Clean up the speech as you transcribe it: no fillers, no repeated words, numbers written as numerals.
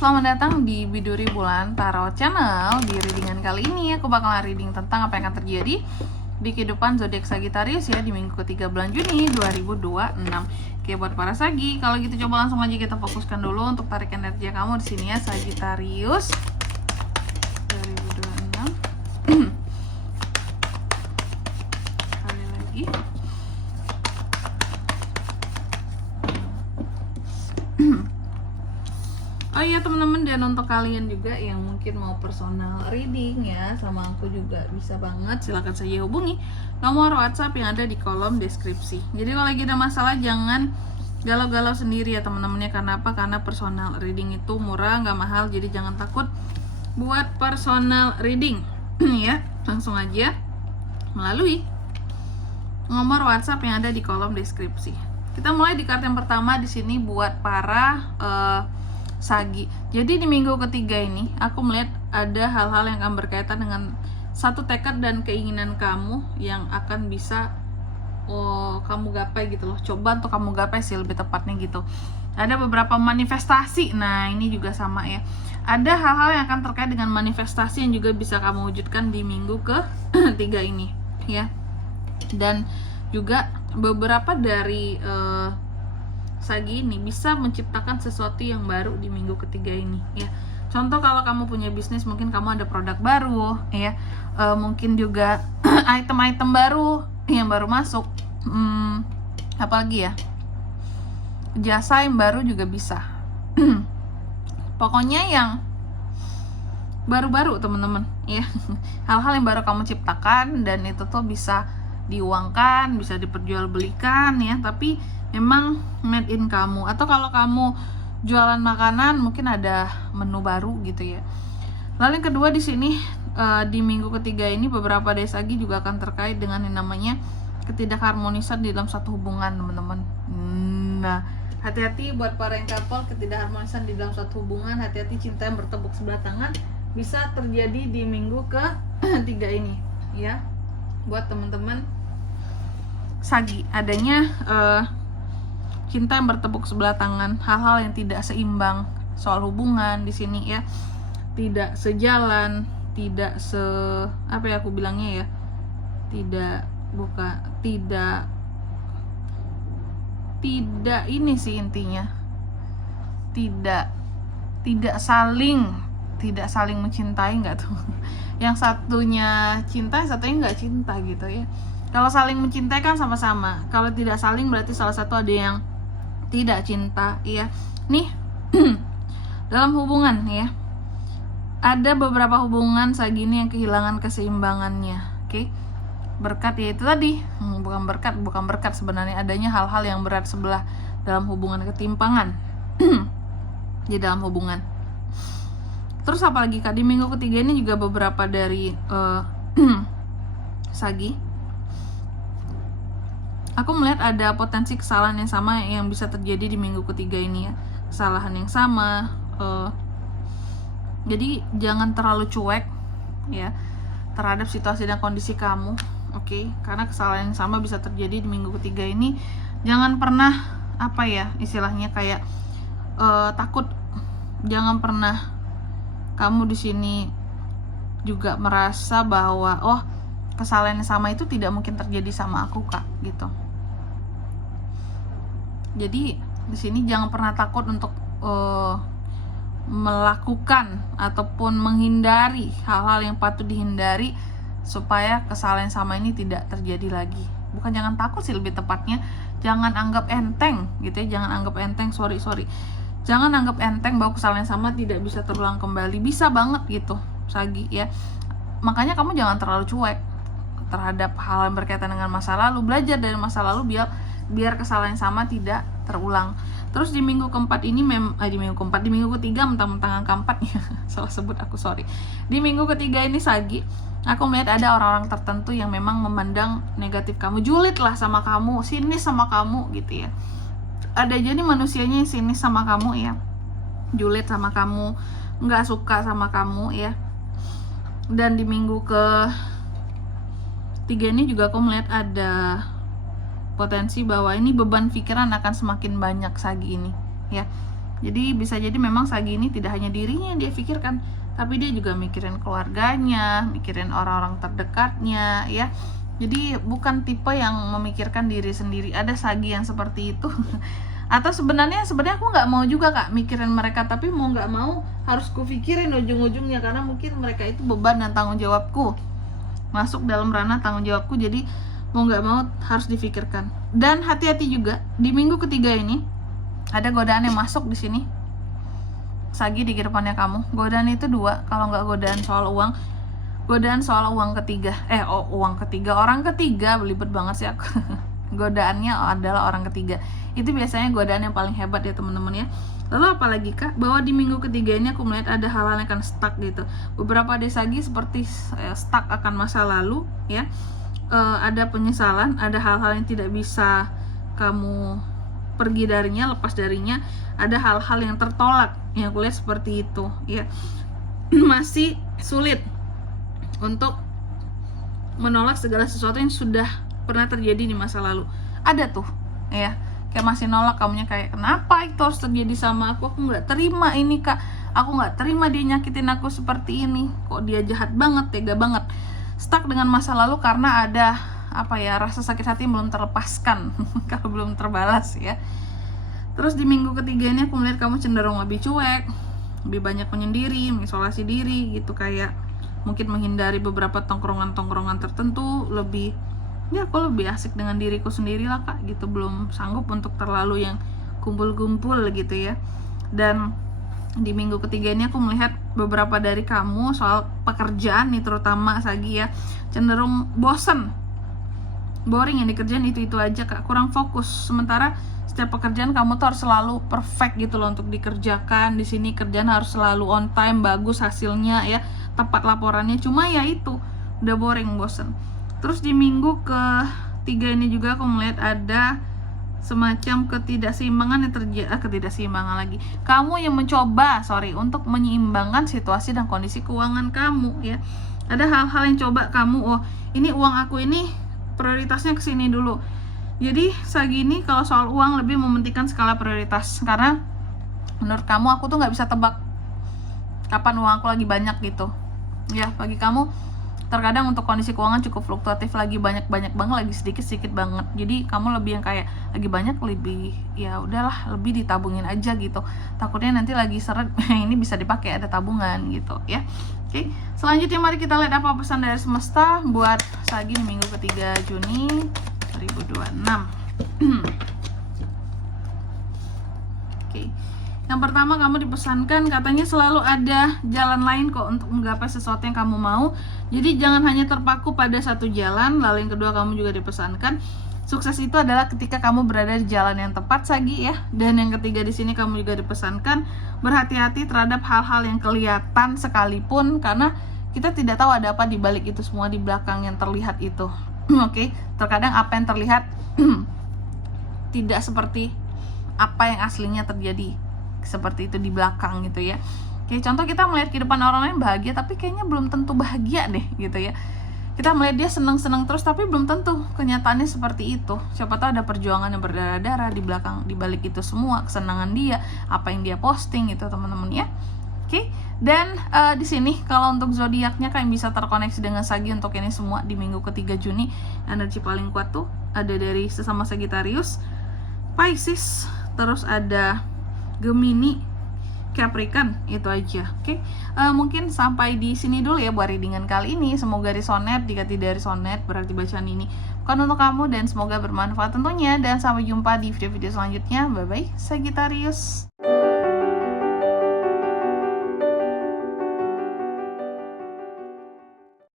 selamat datang di Biduri Bulan Tarot Channel. Di readingan kali ini aku bakalan reading tentang apa yang akan terjadi di kehidupan zodiak Sagittarius ya di minggu ketiga bulan Juni 2026. Oke, buat para Sagi, kalau gitu coba langsung aja kita fokuskan dulu untuk tarik energi kamu di sini ya Sagittarius 2026. Kali lagi. Oh iya teman-teman, dan untuk kalian juga yang mungkin mau personal reading ya sama aku juga bisa banget, silahkan saja hubungi nomor WhatsApp yang ada di kolom deskripsi. Jadi kalau lagi ada masalah jangan galau-galau sendiri ya teman-temannya. Karena apa? Karena personal reading itu murah, nggak mahal, jadi jangan takut buat personal reading ya. Langsung aja melalui nomor WhatsApp yang ada di kolom deskripsi. Kita mulai di kartu yang pertama di sini buat para Sagi. Jadi di minggu ketiga ini aku melihat ada hal-hal yang akan berkaitan dengan satu tekad dan keinginan kamu yang akan bisa kamu gapai gitu loh. Coba untuk kamu gapai sih lebih tepatnya gitu. Ada beberapa manifestasi. Nah, ini juga sama ya. Ada hal-hal yang akan terkait dengan manifestasi yang juga bisa kamu wujudkan di minggu ketiga ini ya. Dan juga beberapa dari Sagi ini bisa menciptakan sesuatu yang baru di minggu ketiga ini ya. Contoh kalau kamu punya bisnis, mungkin kamu ada produk baru ya, mungkin juga item-item baru yang baru masuk, apalagi ya, jasa yang baru juga bisa. Pokoknya yang baru-baru teman-teman ya. Hal-hal yang baru kamu ciptakan dan itu tuh bisa diuangkan, bisa diperjualbelikan ya, tapi memang made in kamu. Atau kalau kamu jualan makanan, mungkin ada menu baru gitu ya. Lalu yang kedua di sini di minggu ketiga ini beberapa dari Sagi juga akan terkait dengan yang namanya ketidakharmonisan di dalam satu hubungan teman-teman. Nah, hati-hati buat para yang couple, ketidakharmonisan di dalam satu hubungan, hati-hati cinta yang bertepuk sebelah tangan bisa terjadi di minggu ketiga ini ya. Buat teman-teman Sagi, adanya cinta yang bertepuk sebelah tangan, hal-hal yang tidak seimbang soal hubungan di sini ya, tidak sejalan, tidak apa ya aku bilangnya ya, tidak ini sih intinya, tidak saling mencintai, nggak tuh. Yang satunya cinta, yang satunya nggak cinta gitu ya. Kalau saling mencintai kan sama-sama, kalau tidak saling berarti salah satu ada yang tidak cinta ya. Nih dalam hubungan ya, ada beberapa hubungan Sagi ini yang kehilangan keseimbangannya. Oke, berkat ya itu tadi, bukan berkat sebenarnya, adanya hal-hal yang berat sebelah dalam hubungan, ketimpangan di dalam hubungan. Terus apalagi Kak, di minggu ketiga ini juga beberapa dari Sagi, aku melihat ada potensi kesalahan yang sama yang bisa terjadi di minggu ketiga ini ya. Kesalahan yang sama, jadi jangan terlalu cuek ya terhadap situasi dan kondisi kamu, oke? Karena kesalahan yang sama bisa terjadi di minggu ketiga ini. Jangan pernah apa ya istilahnya kayak takut. Jangan pernah kamu di sini juga merasa bahwa kesalahan yang sama itu tidak mungkin terjadi sama aku Kak gitu. Jadi di sini jangan pernah takut untuk melakukan ataupun menghindari hal-hal yang patut dihindari supaya kesalahan yang sama ini tidak terjadi lagi. Bukan jangan takut sih lebih tepatnya, jangan anggap enteng gitu ya. Jangan anggap enteng, sorry. Jangan anggap enteng bahwa kesalahan yang sama tidak bisa terulang kembali. Bisa banget gitu Sagi ya. Makanya kamu jangan terlalu cuek terhadap hal yang berkaitan dengan masa lalu. Belajar dari masa lalu biar kesalahan yang sama tidak terulang. Terus di minggu keempat ini di minggu ketiga mentang-mentang angka 4 ya. Salah sebut aku, sorry. Di minggu ketiga ini Sagi, aku melihat ada orang-orang tertentu yang memang memandang negatif kamu, julid lah sama kamu, sinis sama kamu gitu ya. Ada aja nih manusianya yang sinis sama kamu ya, julid sama kamu, nggak suka sama kamu ya. Dan di minggu ketiga ini juga aku melihat ada potensi bahwa ini beban pikiran akan semakin banyak Sagi ini ya. Jadi bisa jadi memang Sagi ini tidak hanya dirinya yang dia pikirkan, tapi dia juga mikirin keluarganya, mikirin orang-orang terdekatnya ya. Jadi bukan tipe yang memikirkan diri sendiri. Ada Sagi yang seperti itu. Atau sebenarnya aku nggak mau juga Kak mikirin mereka, tapi mau nggak mau harus kupikirin ujung-ujungnya, karena mungkin mereka itu beban dan tanggung jawabku, masuk dalam ranah tanggung jawabku, jadi mau nggak mau harus difikirkan. Dan hati-hati juga di minggu ketiga ini ada godaan yang masuk di sini Sagi di kehidupannya kamu. Godaan itu dua, kalau nggak godaan soal uang, godaan soal uang ketiga. Uang ketiga, orang ketiga, belibet banget sih aku. Godaannya adalah orang ketiga. Itu biasanya godaan yang paling hebat ya teman-teman ya. Lalu apalagi Kak, bahwa di minggu ketiga ini aku melihat ada hal-hal yang akan stuck gitu. Beberapa dari Sagi seperti stuck akan masa lalu ya. Ada penyesalan, ada hal-hal yang tidak bisa kamu pergi darinya, lepas darinya. Ada hal-hal yang tertolak, yang aku lihat seperti itu ya. Masih sulit untuk menolak segala sesuatu yang sudah pernah terjadi di masa lalu. Ada tuh ya, kayak masih nolak, kamunya kayak kenapa itu harus terjadi sama aku nggak terima ini Kak, aku nggak terima dia nyakitin aku seperti ini, kok dia jahat banget, tega banget. Stuck dengan masa lalu karena ada rasa sakit hati yang belum terlepaskan kalau belum terbalas ya. Terus di minggu ketiga ini aku melihat kamu cenderung lebih cuek, lebih banyak menyendiri, mengisolasi diri gitu, kayak mungkin menghindari beberapa tongkrongan-tongkrongan tertentu, lebih aku lebih asik dengan diriku sendiri lah Kak gitu, belum sanggup untuk terlalu yang kumpul-kumpul gitu ya. Dan di minggu ketiga ini aku melihat beberapa dari kamu soal pekerjaan nih, terutama Sagi ya, cenderung bosen, boring yang dikerjain itu aja Kak, kurang fokus. Sementara setiap pekerjaan kamu tuh harus selalu perfect gitu loh untuk dikerjakan. Di sini kerjaan harus selalu on time, bagus hasilnya ya, tepat laporannya. Cuma ya itu udah boring, bosen. Terus di minggu ketiga ini juga aku melihat ada semacam ketidakseimbangan yang terjadi, ketidakseimbangan lagi. Kamu yang mencoba, untuk menyeimbangkan situasi dan kondisi keuangan kamu ya. Ada hal-hal yang coba kamu, ini uang aku ini prioritasnya ke sini dulu. Jadi Sagi ini kalau soal uang lebih mementingkan skala prioritas, karena menurut kamu aku tuh nggak bisa tebak kapan uang aku lagi banyak gitu. Ya, bagi kamu terkadang untuk kondisi keuangan cukup fluktuatif, lagi banyak banget, lagi sedikit banget. Jadi kamu lebih yang kayak lagi banyak, lebih ya udahlah, lebih ditabungin aja gitu. Takutnya nanti lagi seret ini bisa dipakai, ada tabungan gitu ya. Oke, selanjutnya mari kita lihat apa pesan dari semesta buat Sagi di minggu ketiga Juni 2026. Oke. Yang pertama, kamu dipesankan katanya selalu ada jalan lain kok untuk menggapai sesuatu yang kamu mau. Jadi jangan hanya terpaku pada satu jalan. Lalu yang kedua, kamu juga dipesankan sukses itu adalah ketika kamu berada di jalan yang tepat Sagi ya. Dan yang ketiga di sini kamu juga dipesankan berhati-hati terhadap hal-hal yang kelihatan sekalipun, karena kita tidak tahu ada apa di balik itu semua, di belakang yang terlihat itu. Oke, terkadang apa yang terlihat tidak seperti apa yang aslinya terjadi, seperti itu di belakang gitu ya. Oke, contoh kita melihat kehidupan orang lain bahagia, tapi kayaknya belum tentu bahagia deh gitu ya. Kita melihat dia senang-senang terus, tapi belum tentu kenyataannya seperti itu. Siapa tahu ada perjuangan yang berdarah-darah di belakang, di balik itu semua, kesenangan dia, apa yang dia posting gitu teman-teman ya. Oke, dan di sini kalau untuk zodiaknya kalian bisa terkoneksi dengan Sagi untuk ini semua di minggu ketiga Juni. Energi paling kuat tuh ada dari sesama Sagittarius, Pisces, terus ada Gemini, Capricorn, itu aja. Oke, mungkin sampai di sini dulu ya buat readingan kali ini. Semoga resonate. Jika tidak resonate berarti bacaan ini bukan untuk kamu, dan semoga bermanfaat tentunya. Dan sampai jumpa di video-video selanjutnya. Bye bye Sagittarius.